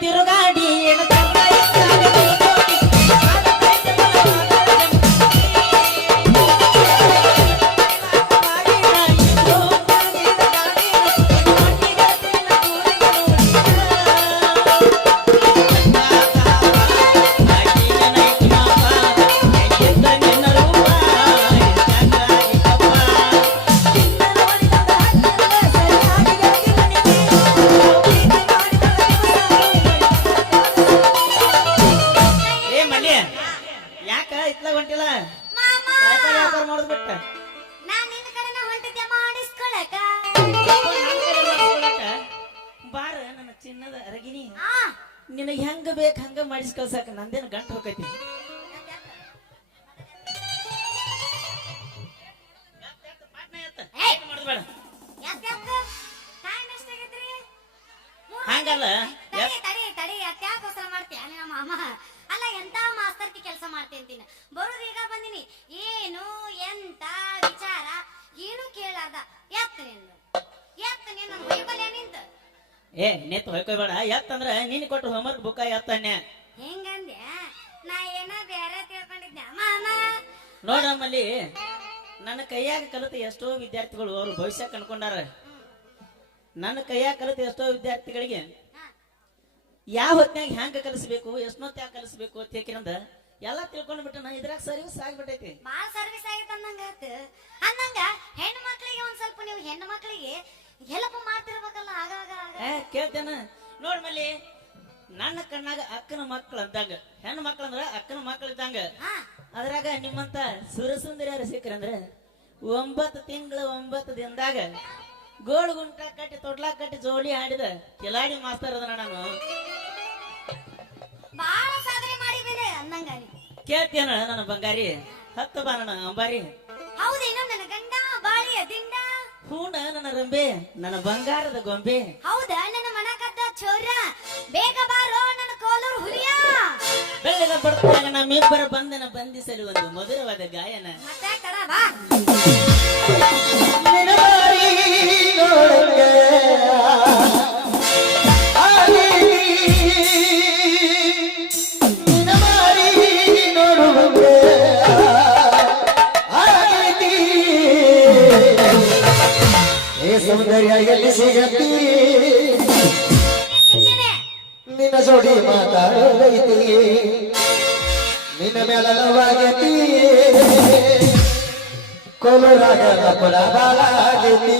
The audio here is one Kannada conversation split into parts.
ತಿರುಗಾಡಿ ಯಾಕ ಇತ್ಲಾಗ ಹೊಂಟಿಲ್ಲ ವ್ಯಾಪಾರ ಮಾಡೋದ್ ಬಿಟ್ಟ ಬಾರ ನನ್ನ ಚಿನ್ನದ ಅರಗಿನಿ ನಿನಗೆ ಹೆಂಗ ಬೇಕ್ ಹಂಗ ಮಾಡಿಸ್ ಕಳ್ಸಾಕ ನಂದೇನು ಗಂಟು ಹೋಗೈತಿ ಹಂಗಲ್ಲ ಅಲ್ಲ ಎಂತ ಮಾಸ್ತರ್ಕಿ ಕೆಲಸ ಮಾಡ್ತೇಂತೀನಿ ಬರೋದು ಈಗ ಬಂದಿನಿ ಏನು ಎಂತ ವಿಚಾರ ಏನು ಕೇಳಾರ್ದ ಎತ್ತನೆ ನನ್ನ ಹೊಯ್ಬಲ್ಯ ನಿಂತ ನೆತ್ ಹೊಯ್ಕೋಬೇಡ ಎತ್ತಂದ್ರ ನೀನ್ ಕೊಟ್ಟು ಹೋಮ್ವರ್ಕ್ ಬುಕ್ಕ ಎತ್ತನ್ಯ ಹೆಂಗಂದೆ ನಾ ಏನ ಬೇರೆ ತಿಳ್ಕೊಂಡಿದ್ದೆ ಮಾಮ ನೋಡಮ್ಮಲ್ಲಿ ನನ್ನ ಕೈಯಾಗ ಕಲಿತ ಎಷ್ಟೋ ವಿದ್ಯಾರ್ಥಿಗಳು ಅವ್ರ ಭವಿಷ್ಯ ಕಣ್ಕೊಂಡಾರ ನನ್ನ ಕೈಯಾಗ ಕಲಿತ ಎಷ್ಟೋ ವಿದ್ಯಾರ್ಥಿಗಳಿಗೆ ಯಾವ ಹೊತ್ನ್ಯಾಗ ಹ್ಯಾಂಗ ಕಲಿಸ್ಬೇಕು ಎಷ್ಟೊತ್ತ ಯಾಕೆ ಕಲಿಸ್ಬೇಕು ಅಂತ ಹೇಕಿರಂದ ಎಲ್ಲಾ ತಿಳ್ಕೊಂಡ್ ಬಿಟ್ಟು ನಾ ಇದ್ರಾಗ ಸರ್ವಿಸ್ ಆಗ್ಬಿಟ್ಟೈತಿ ಬಾಳ ಸರ್ವಿಸ್ ಆಗಿತ್ತು ಅಂದಂಗ ಹೆಣ್ಣು ಮಕ್ಳಿಗೆ ಒಂದ್ ಸ್ವಲ್ಪ ನೀವು ಹೆಣ್ಣು ಮಕ್ಳಿಗೆ ಹೆಲ್ಪ್ ಮಾಡ್ತಿರ್ಬೇಕಲ್ಲ ಆಗಾಗ ಕೇಳ್ತೇನ ನೋಡ್ ಮಲ್ಲಿ ನನ್ನ ಕಣ್ಣಾಗ ಅಕ್ಕನ ಮಕ್ಳು ಅಂದಂಗ ಹೆಣ್ಣು ಮಕ್ಳು ಅಂದ್ರ ಅಕ್ಕನ ಮಕ್ಳು ಇದ್ದಂಗ ಅದ್ರಾಗ ನಿಮ್ಮಂತ ಸುರಸುಂದರಿ ಯಾರು ಸಿಕ್ಕ್ರಂದ್ರ 9 ತಿಂಗಳು 9 ದಿನದಾಗ ಗೋಳು ಗುಂಟ ಕಟ್ಟಿ ತೊಡ್ಲಾ ಕಟ್ಟಿ ಜೋಡಿ ಆಡಿದ ಕಿಲಾಡಿ ಮಾಸ್ತರ್ ಅದನ್ನ ನಾನು ಬಾಳ ಸಾಧನೆ ಮಾಡಿಬಿಡೆ ಅಂದಂಗ ಕೇಳ್ತೇನ ನನ್ನ ಬಂಗಾರಿ ಹತ್ತು ಬಾ ನನ್ನ ಅಂಬಾರಿ ಹೌದೇನು ನನ್ನ ಗಂಡ ಬಾಳಿಯ ದಿಂಡ ಹೂನ ನನ್ನ ರಂಬೆ ನನ್ನ ಬಂಗಾರದ ಗೊಂಬೆ ಹೌದಾ ನನ್ನ ಮನಕದ್ದ ಚೋರ ಬೇಗ ಬಾರೋ ನನ್ನ ಕೋಲೂರು ಹುಲಿಯ ಬೆಳಗ ಬಡ್ತಾಗ ನಮ್ಮಿಬ್ಬರ ಬಂಧನ ಬಂಧಿಸಲು ಒಂದು ಮಧುರವಾದ ಗಾಯನ ಮತ್ತೆ ಕಡ ಬಾ ಸೌಂದರ್ಯ ಎಲ್ಲಿ ಸಿಗತಿ ನಿನ್ನ ಜೋಡಿ ಮಾತಾಡೋದೈತಿ ನಿನ್ನ ಮೇಲವಾಗೈತಿ ಕೋಲೂರಾಗ ನಪ್ಪಳ ಬಾಳ ಆಗೈತಿ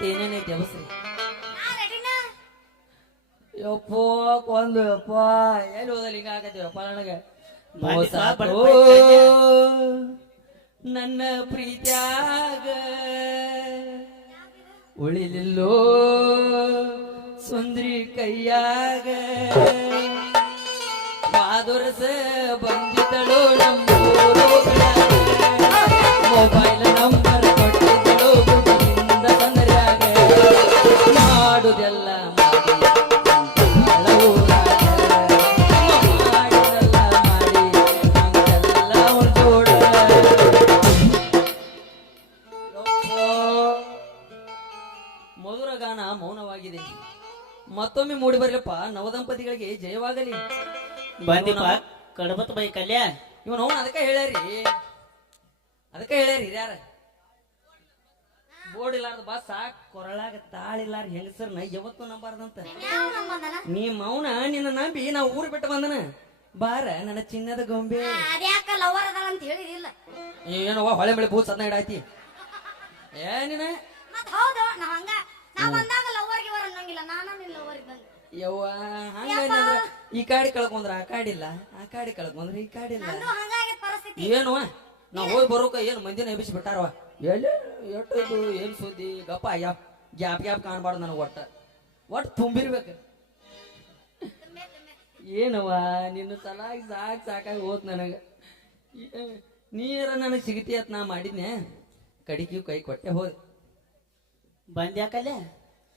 ಮತ್ತೆ ಏನೇನೈತಿ ಅವಸರ ರೆಡಿನಾ ಯಪ್ಪೋ ಕೊಂದು ಯಪ್ಪ ಎಲ್ಲಿ ಹೋದಲ್ಲಿ ಹಿಂಗ ಆಗತ್ತೀವಪ್ಪ ನನಗೆ ಮೋಸ ಬಾ, ಆತು ನನ್ನ ಪ್ರೀತ್ಯಾಗ ಉಳಿಲಿಲ್ಲೋ ಸುಂದ್ರಿ ಕೈಯಾಗ ವಾದೊರಸ ಬಂದಿದ್ದಳು ನಮ್ಮೂರು ಮೊಬೈಲ್ ನಂಬರ್ ಕೊಟ್ಟಿದ್ದಳು ಗುಡಿಯಿಂದ ಸಂದರ್ಯಾಗ ಮಾಡುದೆಲ್ಲ ಮಾಡಿ ಊರಾಗ ಮಾಡಿದೆಲ್ಲ ಮಾಡಿ ಹಿಂಗೆಲ್ಲ ಉಳ್ದೋಡ ಮಧುರ ಗಾನ ಮೌನವಾಗಿದೆ ಮತ್ತೊಮ್ಮೆ ಮೂಡಿ ಬರ್ಲಪ್ಪ ನವದಂಪತಿಗಳಿಗೆ ಜಯವಾಗಲಿ ಬಂದಿಪ್ಪ ಕಡಬತ್ ಬೈ ಕಲ್ಯ ಇವನು ಅವನು ಅದಕ್ಕೆ ಹೇಳ್ಯಾರಿ ಯಾರ ಬೋರ್ಡ್ ಇಲ್ಲಾರ್ದ ಬಾ ಸಾಕ್ ಕೊರಳಾಗ ತಾಳಿಲ್ಲಾರ ಹೆಂಗಸರ್ನ ಯಾವತ್ತು ನಂಬಾರ್ದಂತ ಯಾವ ನಂಬಂದನ ನೀ ಮೌನ ನಿನ್ನ ನಂಬಿ ನಾ ಊರು ಬಿಟ್ಟು ಬಂದನ ಬಾರ ನನ್ನ ಚಿನ್ನದ ಗೊಂಬೆ ಅದ್ಯಾಕ ಲವರ್ ಅದಾಳ ಅಂತ ಹೇಳಿದಿಲ್ಲ ಏನವ್ವ ಹೊಳೆ ಮಳೆ ಭೂತ್ ಸದ್ನ ಇಡಾಯ್ತಿ ಏನಿನ ಮತ್ ಹೌದು ನಾ ಬಂದಾಗ ಲವರ್ ಗಿವರ್ ಅನ್ನಂಗಿಲ್ಲ ನಾನ ನಿನ್ ಲವರ್ ಇದ್ದಂಗ ಯವ್ವ ಹಂಗಂದ್ರ ಈ ಕಾಡಿ ಕಳ್ಕೊಂಡ್ರ ಆ ಕಾಡಿಲ್ಲ ಆ ಕಾಡಿ ಕಳ್ಕೊಂಡ್ರ ಈ ಕಾಡಿಲ್ಲ ನಂದು ಹಂಗಾಗಿದ್ ಪರಿಸ್ಥಿತಿ ಏನು ನಾವ್ ಹೋಗಿ ಬರೋಕ ಏನು ಮಂದಿನ ಎಬ್ಬಿಸಿ ಬಿಟ್ಟಾರವ ಎಲ್ಲಿ ಎಟ್ಟು ಏನ್ ಸುದ್ದಿ ಗಪ್ಪ ಅಯ್ಯ ಗ್ಯಾಪ್ ಕಾಣಬಾರ್ದು ನನಗೆ ಒಟ್ಟು ತುಂಬಿರ್ಬೇಕು ಏನವ್ವ ನಿನ್ನ ಸಲಾಗಿ ಸಾಕಾಗಿ ಹೋತ್ ನನಗ ನೀರ ನನಗೆ ಸಿಗತಿ ಅಂತ ನಾ ಮಾಡಿದ್ನೆ ಕಡಿಕೆ ಕೈ ಕೊಟ್ಟೆ ಹೋದ್ ಬಂದ್ಯಾಕಲ್ಯ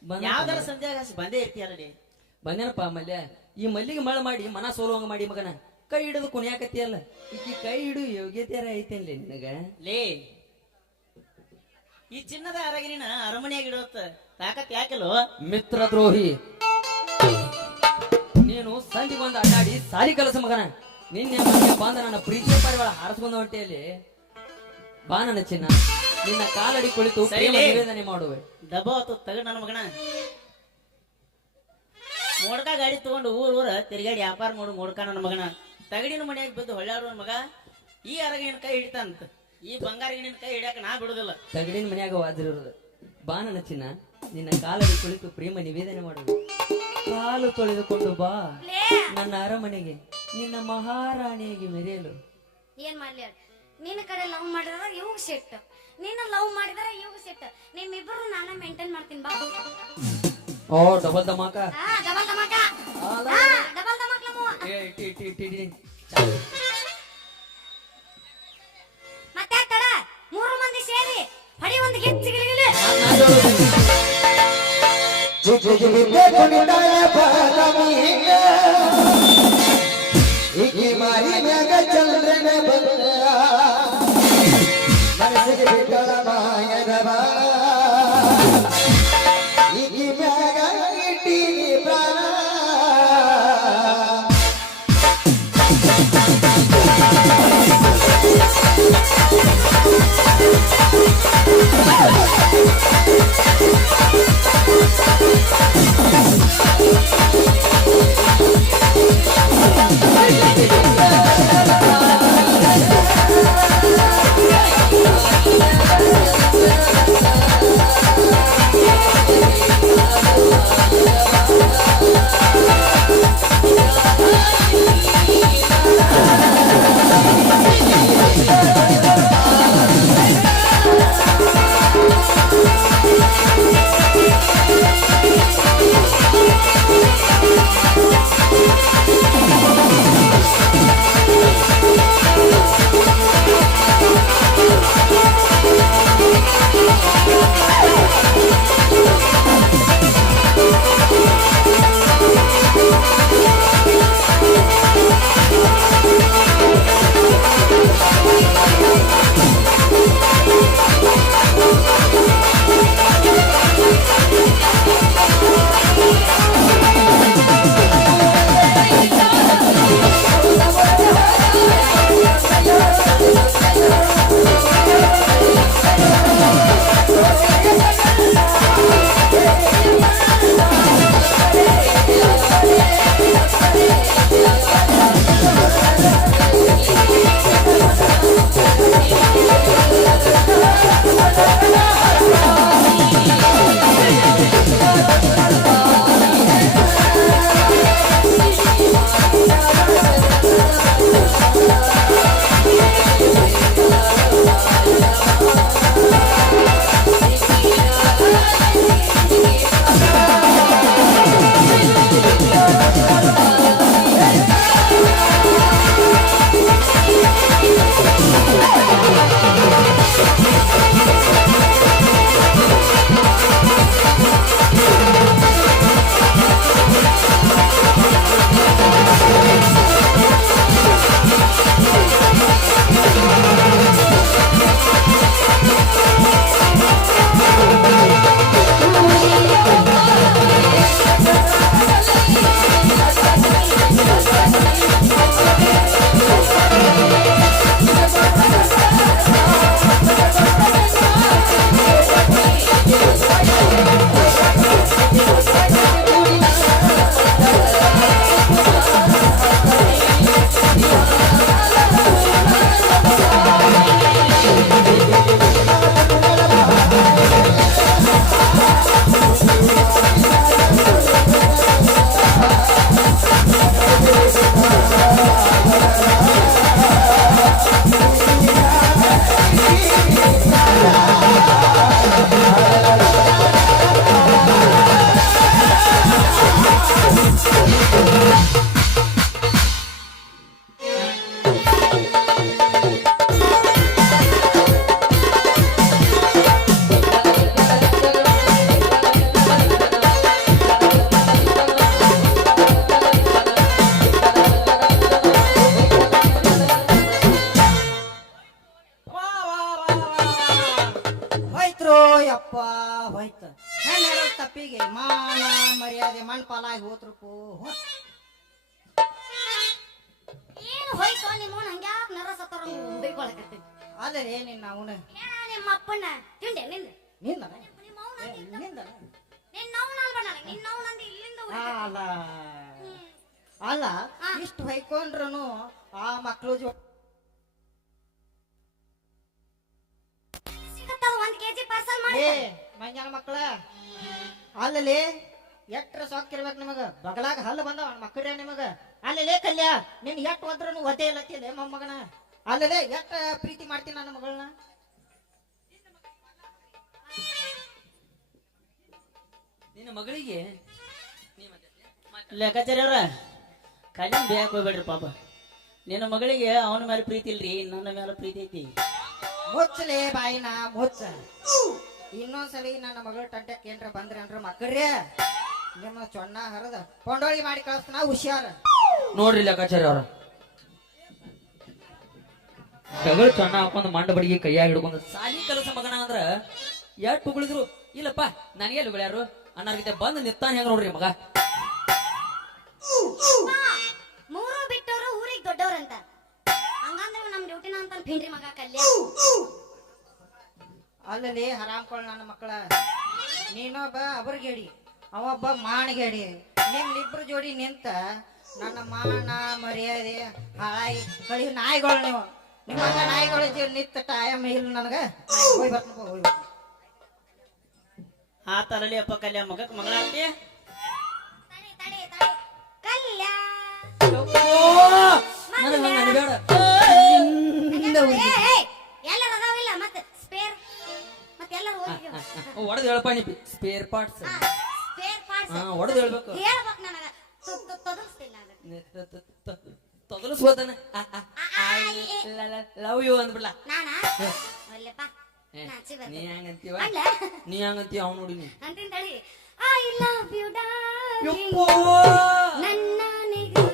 ಬಂದ ಯಾವ್ದಾರ ಸಂಧ್ಯಾಗ ಬಂದೇ ಇರ್ತೀಯಲ್ಲ ನೀ ಬಂದೇನಪ್ಪ ಮಲ್ಯ ಈ ಮಲ್ಲಿಗೆ ಮಳ ಮಾಡಿ ಮನ ಸೋಲುವಂಗ ಮಾಡಿ ಮಗನ ಕೈ ಹಿಡಿದು ಕುಣಿಯಾಕತ್ತಿಯಲ್ಲ ಈಕಿ ಕೈ ಹಿಡು ಯೋಗ್ಯತೆಯರ ಐತೇನ್ಲಿ ನಿನಗ ಲೇ ಈ ಚಿನ್ನದ ಅರಗಿನ ಅರಮನೆಯಾಗಿ ಇಡುತ್ತ ತಾಕತ್ ಯಾಕೆಲ್ಲೋ ಮಿತ್ರ ದ್ರೋಹಿ ನೀನು ಸಂಜೆ ಬಂದು ಅಡ್ಡಾಡಿ ಸಾಲಿ ಕಲಸ ಮಗನ ನಿನ್ನೆ ಮೊನ್ನೆ ಬಂದ ನನ್ನ ಪ್ರೀತಿಯ ಪರಿವಾರ ಹಾರಿಸ್ಕೊಂಡ ಹೊಂಟೆಯಲ್ಲಿ ಬಾ ನನ್ನ ಚಿನ್ನ ನಿನ್ನ ಕಾಲಡಿ ಕುಳಿತು ಸರಿ ಪ್ರೇಮ ಲೇ. ನಿವೇದನೆ ಮಾಡುವೆ ದಬ್ಬಾವತ್ತು ತಗಡ್ ನನ್ನ ಮಗನ ಮೋಡ್ಕ ಗಾಡಿ ತಗೊಂಡು ಊರ ತಿರುಗಾಡಿ ವ್ಯಾಪಾರ ಮಾಡು ಮೋಡ್ಕ ನನ್ನ ಮಗನ ತಗಡಿನ ಮನೆಯಾಗ ಬಿದ್ದು ಹೊಳ್ಳಾಡುವ ಮಗ ಈ ಅರಗಿನ ಕೈ ಹಿಡಿತಾನಂತ ಈ ಬಂಗಾರಗಿನ ಕೈ ಹಿಡಿಯಾಕ ನಾ ಬಿಡುದಿಲ್ಲ ತಗಡಿನ ಮನ್ಯಾಗ ವಾದಿರೋದು ಬಾ ನನ್ನ ಚಿನ್ನ ನಿನ್ನ ಕಾಲಡಿ ಕುಳಿತು ಪ್ರೇಮ ನಿವೇದನೆ ಮಾಡುವೆ ಕಾಲು ತೊಳೆದುಕೊಂಡು ಬಾ ಲೇ ನನ್ನ ಅರಮನೆಗೆ ನಿನ್ನ ಮಹಾರಾಣಿಯಾಗಿ ಮೆರೆಯಲು ಏನ್ ಮಾಡ್ಲಿ ಹೇಳ್? ನಿನ್ನ ಕಡೆ ಲವ್ ಮಾಡಿದ್ರ ಇವಾಗ ಸೆಟ್ ನಿನ್ನ ಲವ್ ಮಾಡಿದ್ರ ಇವಾಗ ಸೆಟ್ ನಿಮ್ಮಿಬ್ರು ನಾನೇ ಮೇಂಟೈನ್ ಮಾಡ್ತೀನಿ ಬಾ ಓ ಡಬಲ್ ಧಮಾಕ ಡಬಲ್ ಧಮಾಕ ಅಲ್ಲ. ಡಬಲ್ ಧಮಾಕ್ ಲವ್ ಏ, ಟಿ, ಟಿ, ಟಿ, ಟಿ. ಮತ್ತೆ ತಡ ಮೂರು ಮಂದಿ ಸೇರಿ ಹೊಡಿ ಒಂದು ಗೆಚ್ಚಿಗಿಲಿಗಿಲಿ ಜುಜುಜುಬಿದ್ದೆ ಕುಣಿತಾಳೆ ಬಾದಾಮಿ ಹಿಂಗ ಈಕಿ ಮಾರಿ ಮ್ಯಾಗ ಚಂದ್ರನ ಬಂದ ಮನಸ್ಸಿಗೆ ಬಿಟ್ಟಳ ಮಾಯದ ಬಾಳ ಈಕಿ ಮ್ಯಾಗ ಇಟ್ಟೀನಿ ಪ್ರಾಣ ಹೋಯ್ತು ಹೆಣ್ಣು ತಪ್ಪಿಗೆ ಮಾನ ಮರ್ಯಾದೆ ಮಣ್ ಪಾಲಾಗಿ ಹೋತ್ರಪ್ಪು ಏನು ಹೋಯ್ತು ನಿಮ್ಮ ಹಂಗ್ಯಾಕ ನರ ಸತ್ತಾರ ಬೈಕೊಳಕತ್ತೀನಿ ಆದರೆ ನಿನ್ನ ಅವನ ಹೇಳ ನಿಮ್ಮ ಅಪ್ಪನ ತಿಂಡೆ ನಿಂದ ನಿಂದ ನಿಮ್ಮ ಅವ್ನ ನಿಂದ ನಿನ್ನ ಅವ್ನ ಅಲ್ಬ ನನಗೆ ನಿನ್ನ ಅವ್ನಂದ ಇಲ್ಲಿಂದ ಅಲ್ಲ ಅಲ್ಲ ಇಷ್ಟು ಹೊಯ್ಕೊಂಡ್ರು ಆ ಮಕ್ಳು ಸಿಗತ್ತಲ್ಲ 1 kg ಪಾರ್ಸಲ್ ಮಾಡಿ ಏ ಮಂಜಾನ ಮಕ್ಕಳ ಅಲ್ಲಲ್ಲಿ ಎಟ್ರ ಸೊಕ್ಕಿರ್ಬೇಕು ನಿಮಗ ಬಗಲಾಗ ಹಲ್ಲು ಬಂದವ ಮಕ್ಕಳ್ರೆ ನಿಮಗ ಅಲ್ಲೇ ಕಲ್ಯ ನಿನ್ ಎಟ್ ಹೋದ್ರೂ ಒದ್ದೆ ಇಲ್ಲತ್ತಿಲ್ಲ ಮೊಮ್ಮಗನ ಅಲ್ಲೇ ಎಟ್ ಪ್ರೀತಿ ಮಾಡ್ತೀನಿ ನನ್ನ ಮಗಳನ್ನ ನಿನ್ನ ಮಗಳಿಗೆ ಲೆಕ್ಕಾಚಾರ್ಯ ಅವ್ರ ಕಲ್ಯಾಣ ಬೇಯಕ್ ಹೋಗ್ಬೇಡ್ರಿ ಪಾಪ ನಿನ್ನ ಮಗಳಿಗೆ ಅವನ ಮೇಲೆ ಪ್ರೀತಿ ಇಲ್ರಿ ನನ್ನ ಮೇಲೆ ಪ್ರೀತಿ ಐತಿ ಮುಚ್ಚಲೇ ಬಾಯಿನ ಮುಚ್ಚ ಇನ್ನೊಂದ್ಸಲಿ ನನ್ನ ಮಗಳ ಟಡ್ಡಕ್ಕೆ ಏನ್ರ ಬಂದ್ರಿ ಅಂದ್ರ ಮಕ್ಕಳ್ರೆ ನಿಮ್ಮ ಚೊಣ್ಣ ಹರದ ಕೊಂಡೋಳಿ ಮಾಡಿ ಕಳಿಸ್ತಾನ ಹುಷಾರ ನೋಡ್ರಿ ಲೆಕ್ಕಾಚಾರ್ಯ ಅವ್ರ ಡಗಳು ಚೊಣ್ಣ ಹಾಕೊಂಡ್ ಮಂಡ ಬಡಿಗೆ ಕೈಯಾಗ ಹಿಡ್ಕೊಂಡ್ ಸಾಲಿ ಕಲಸ ಮಗನ ಅಂದ್ರ ಎಟ್ ಉಗುಳಿದ್ರು ಇಲ್ಲಪ್ಪ ನನಗೆ ಉಗುಳ್ಯಾರು ಅನ್ನೋರ್ಗಿಂತ ಬಂದ್ ನಿತ್ತಾನ ಹೆಂಗ ನೋಡ್ರಿ ಮಗ ಮೂರು ಬಿಟ್ಟವರು ಊರಿಗೆ ದೊಡ್ಡವ್ರಂತ ಹಂಗಂದ್ರೆ ನಮ್ ಡ್ಯೂಟಿನ ಅಂತ ಭಿಂಡ್ರಿ ಮಗ ಕಲ್ಯ ಅಲ್ಲಲ್ಲಿ ಹರಾಮ್ಕೊಳ್ ನನ್ನ ಮಕ್ಕಳ ನೀನೊಬ್ಬ ಅಬರ್ಗೇಡಿ ಅವೊಬ್ಬ ಮಾಣಗೇಡಿ ನಿಮ್ಮಿಬ್ರು ಜೋಡಿ ನಿಂತ ನನ್ನ ಮಾನ ಮರ್ಯಾದೆ ಹಾಳಾಗಿ ಕಳಿ ನಾಯಿಗಳು ನೀವು ನಿಮ್ಮ ನಾಯಿಗಳು ನಿಂತ ಟೈಮ್ ಇಲ್ಲ ನನಗ ಹೋಗಿ ಬರ್ತೀನಿ ಹೋಗಿ ಆ ತಲಲಿ ಅಪ್ಪ ಕಲ್ಯಾಣ ಮಗಕ್ ಮಗಳಾಗ್ತಿ ತಡಿ ತಡಿ ತಡಿ ಕಲ್ಯ ನನಗ ಹಂಗ ಬೇಡ ಎಲ್ಲರೂ ಅದಾವಿಲ್ಲ ಮತ್ತೆ ಸ್ಪೇರ್ ಮತ್ತೆ ಎಲ್ಲರೂ ಒಡದ್ ಹೇಳಪ್ಪ ನೀ ಸ್ಪೇರ್ ಪಾರ್ಟ್ಸ್ ಸ್ಪೇರ್ ಪಾರ್ಟ್ಸ್ ಒಡದ್ ಹೇಳ್ಬೇಕು ಹೇಳ್ಬೇಕು ನನಗ ತೊದಲ್ಸ್ತಿಲ್ಲ ತೊದಲಿಸ್ಬೋದನ ಲವ್ ಯು ಅಂದ್ಬಿಡ್ಲ ನಾನಾ ಒಲ್ಲೆಪ್ಪ ನಾಚಿ ನೀ ಬರ್ತೀನಿ ಹಂಗಂತೀವ ಅಲ್ಲ ನೀ ಹಂಗಂತೀವ ಅವ್ನು ನೋಡಿ ನೀ ಅಂತೀನಿ ತಡಿ ಐ ಲವ್ ಯು ಡಾರ್ಲಿಂಗ್ ನನ್ನ ನಿಗು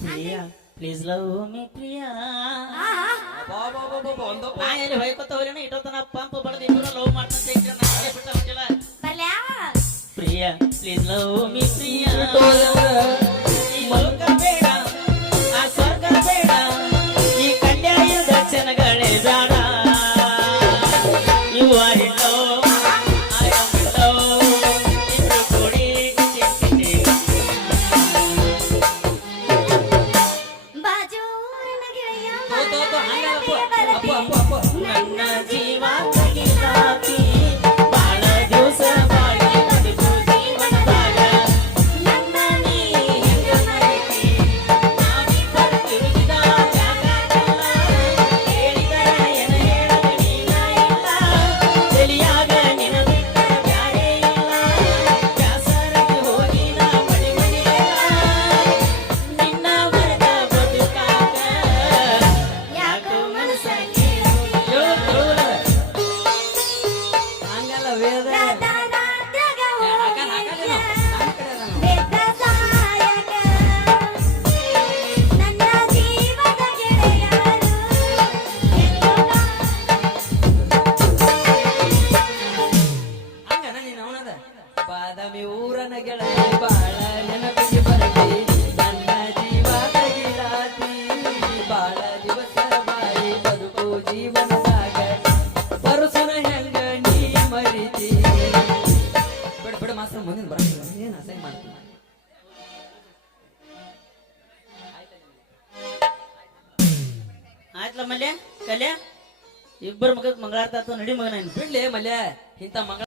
Priya please love me Priya ನಾ ಎಲ್ಲಿ ಹೊಯ್ಕೊತ ಹೋಗ್ಲೇನ ಇಟ್ಟೋತನ ಪಂಪ್ ಬಡದ ಇಬ್ಬರು ಲವ್ ಮಾಡ್ತಂತ ಬಿಟ್ಟ ಹೊಂಟಿಲ್ಲ ಬರ್ಲ್ಯಾ Priya please love me Priya ಈ ಲೋಕ ಬೇಡ ಆ ಸ್ವರ್ಗ ಬೇಡ ಈ ಕಲ್ಯಾಣದ ಜನಗಳೇ ಬೇಡ you are in love I am in love ಇಬ್ರು ಕೂಡಿ ಬಾಜೂರಿನ ಗೆಳೆಯ ನನ್ನ ಜೀವ ತೆಗಿಲಾತಿ ಬಾಳ ದಿವಸ ಬಾಳಿ ಬದುಕು ಜೀವನದಾಗ ನನ್ನ ನೀ ಹೆಂಗ ಮರೆತಿ ನಾವಿಬ್ಬರು ತಿರುಗಿದ ಜಾಗದಲ್ಲ ಹೇಳಿದರ ಏನ ಹೇಳಲು ನೀನ ಇಲ್ಲ ತಿಳಿಯಾಗ ನಿನ ಬಿಟ್ಟ ಬ್ಯಾರೆ ಇಲ್ಲ ಬ್ಯಾಸರಕ್ಕೆ ಹೋಗಿ ನಾ ಮಳಿ ಮನೆಯಲ್ಲ ನಿನ್ನ ಮರೆತ ಬದುಕಾಗ ಯಾಕೋ ಮನಸ್ಸಾಗಿ ಹಂಗಲ್ಲ ವೇದ ನನ್ನ ಜೀವದ ಗೆಳೆಯರು ಹಂಗನ ನೀನ್ ಅವನದ ಬಾದಾಮಿ ಊರನ ಗೆಳತಿ ಬಾಳ ನೆನಪಿಗೆ ಬರತಿ ನನ್ನ ಜೀವ ತಗಿಲಾತಿ ಬಾಳ ದಿವಸ ಬಾಳಿ ಬದುಕು ಜೀವನದಾಗ ಬರುಸುನ ಹೆಂಗ ನೀ ಮರಿತಿ ಬಿಡ ಬಿಡ ಮಾಸ್ತರ ಮುಂದಿನ ಬರ ಏನ್ ಅಸಹ್ಯ ಮಾಡ್ತೀನಿ ಆಯ್ತಲ್ಲ ಮಲ್ಯ ಕಲ್ಯ ಇಬ್ಬರು ಮಗಕ್ ಮಂಗಳಾರ್ಥ ಆತು ನಡಿ ಮಗನ ಬಿಡ್ಲಿ ಮಲ್ಯ ಇಂಥ ಮಗಳ